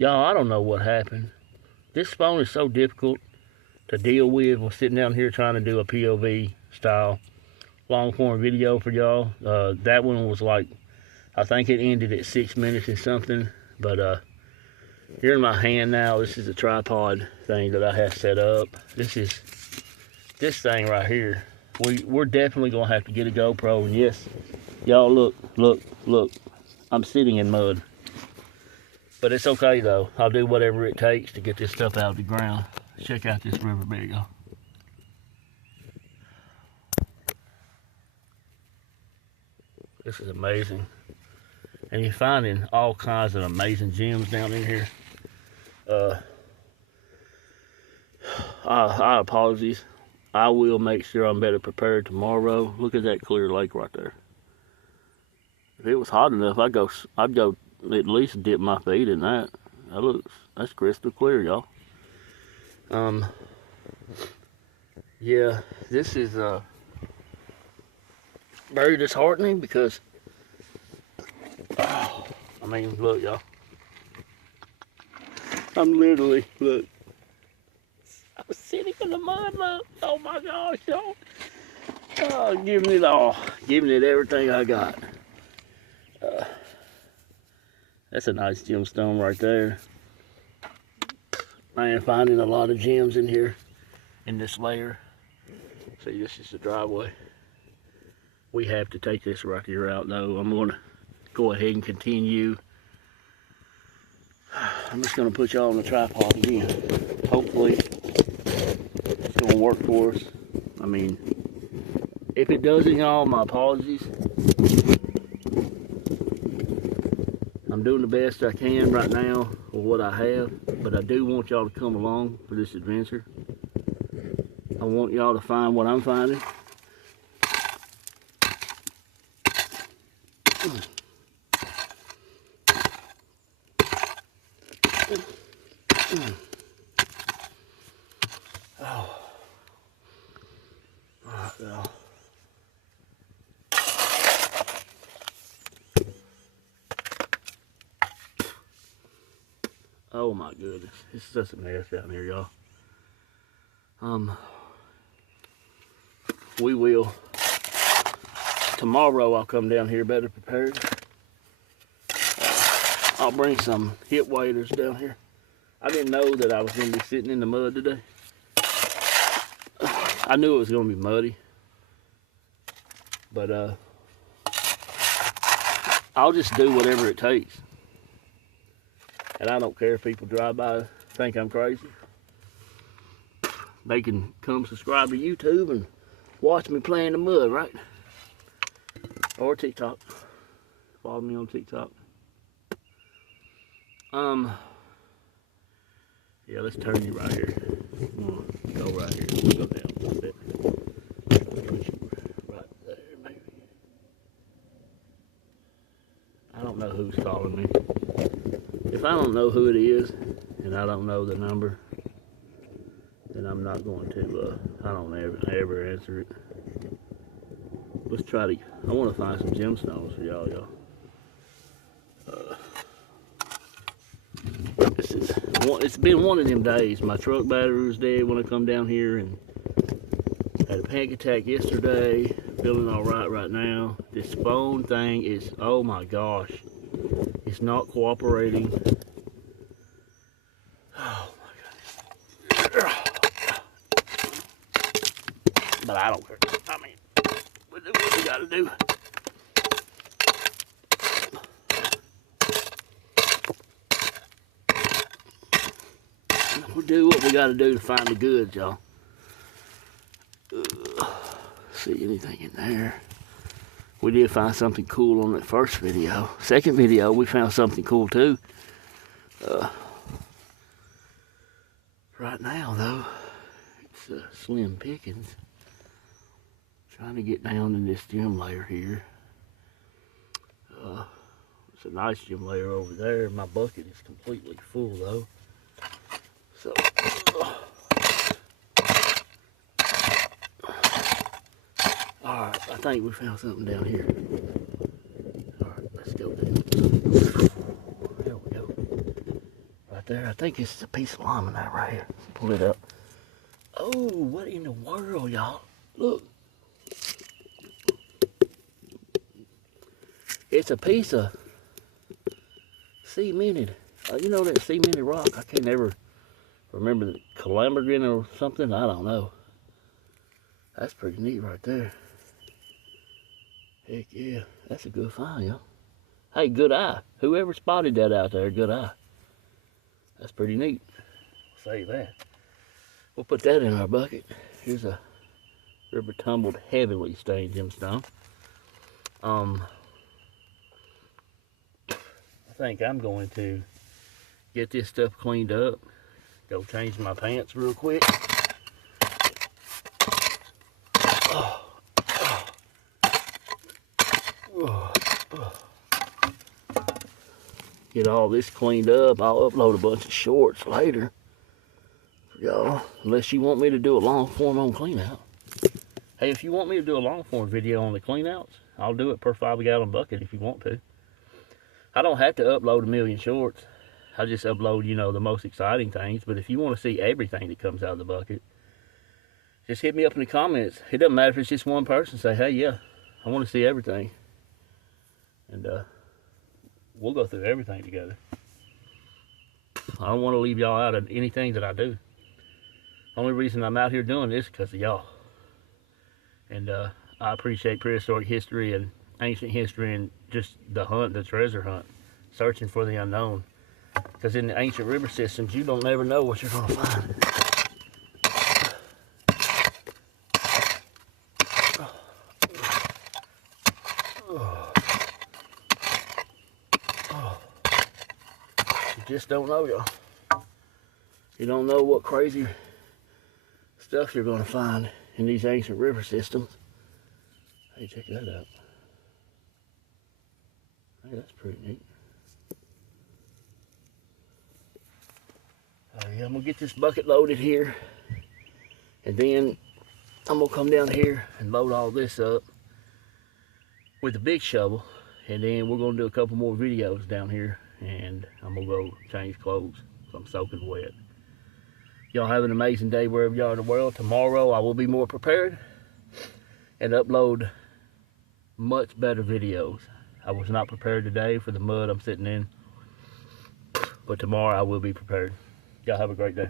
Y'all, I don't know what happened. This phone is so difficult to deal with. We're sitting down here trying to do a POV style long form video for y'all. That one was like, I think it ended at 6 minutes and something. But here in my hand now, this is a tripod thing that I have set up. This thing right here. We're definitely gonna have to get a GoPro. And yes, y'all, look. I'm sitting in mud. But it's okay though. I'll do whatever it takes to get this stuff out of the ground. Check out this riverbed, y'all. This is amazing. And you're finding all kinds of amazing gems down in here. Apologies. I will make sure I'm better prepared tomorrow. Look at that clear lake right there. If it was hot enough, I'd go at least dip my feet in that. That's crystal clear, y'all. Yeah, this is very disheartening because, I mean, look, y'all. I'm literally, look. I was sitting in the mud, look. Oh my gosh, y'all. Oh, giving it all. Giving it everything I got. That's a nice gemstone right there. I am finding a lot of gems in here, in this layer. See, this is the driveway. We have to take this right here out though. I'm gonna go ahead and continue. I'm just gonna put y'all on the tripod again. Hopefully, it's gonna work for us. I mean, if it doesn't, y'all, my apologies. I'm doing the best I can right now with what I have, but I do want y'all to come along for this adventure. I want y'all to find what I'm finding. Oh. All right, y'all. Oh my goodness, it's just a mess down here, y'all. We will. Tomorrow I'll come down here better prepared. I'll bring some hip waders down here. I didn't know that I was going to be sitting in the mud today. I knew it was going to be muddy. But I'll just do whatever it takes. And I don't care if people drive by think I'm crazy. They can come subscribe to YouTube and watch me play in the mud, right? Or TikTok. Follow me on TikTok. Yeah, let's turn you right here. Go right here. We'll go down a little bit. Put you right there, maybe. I don't know who's calling me. If I don't know who it is, and I don't know the number, then I'm not going to, I don't ever answer it. Let's try to, I want to find some gemstones for y'all. It's been one of them days. My truck battery was dead when I come down here, and had a panic attack yesterday. Feeling all right now. This phone thing is, oh my gosh. It's not cooperating. Oh my goodness. But I don't care. I mean, we do what we gotta do. We'll do what we gotta do to find the goods, y'all. See anything in there? We did find something cool on that first video. Second video, we found something cool too. Right now, though, it's slim pickings. Trying to get down in this gem layer here. It's a nice gem layer over there. My bucket is completely full, though. So, alright, I think we found something down here. Alright, let's go down. There we go. there. I think it's a piece of limonite right here. Pull it up. Oh, what in the world, y'all? Look. It's a piece of cemented, you know that cemented rock? I can't ever remember the calambrian or something. I don't know. That's pretty neat right there. Heck yeah, that's a good find, y'all. Hey, good eye. Whoever spotted that out there, good eye. That's pretty neat. Save that. We'll put that in our bucket. Here's a river tumbled heavily stained gemstone. I think I'm going to get this stuff cleaned up. Go change my pants real quick. Get all this cleaned up. I'll upload a bunch of shorts later for y'all, unless you want me to do a long form on clean out. Hey, if you want me to do a long form video on the clean outs, I'll do it per 5-gallon bucket if you want to. I don't have to upload a million shorts. I just upload, you know, the most exciting things. But if you want to see everything that comes out of the bucket, just hit me up in the comments. It doesn't matter if it's just one person. Say, hey, yeah, I want to see everything. And we'll go through everything together. I don't want to leave y'all out of anything that I do. Only reason I'm out here doing this is because of y'all. And I appreciate prehistoric history and ancient history and just the hunt, the treasure hunt. Searching for the unknown. Because in the ancient river systems, you don't never know what you're going to find. You just don't know, y'all. You don't know what crazy stuff you're going to find in these ancient river systems. Hey, check that out. Hey, that's pretty neat. Yeah, I'm going to get this bucket loaded here. And then I'm going to come down here and load all this up with the big shovel. And then we're going to do a couple more videos down here. And I'm going to go change clothes because I'm soaking wet. Y'all have an amazing day wherever y'all are in the world. Tomorrow I will be more prepared and upload much better videos. I was not prepared today for the mud I'm sitting in. But tomorrow I will be prepared. Y'all have a great day.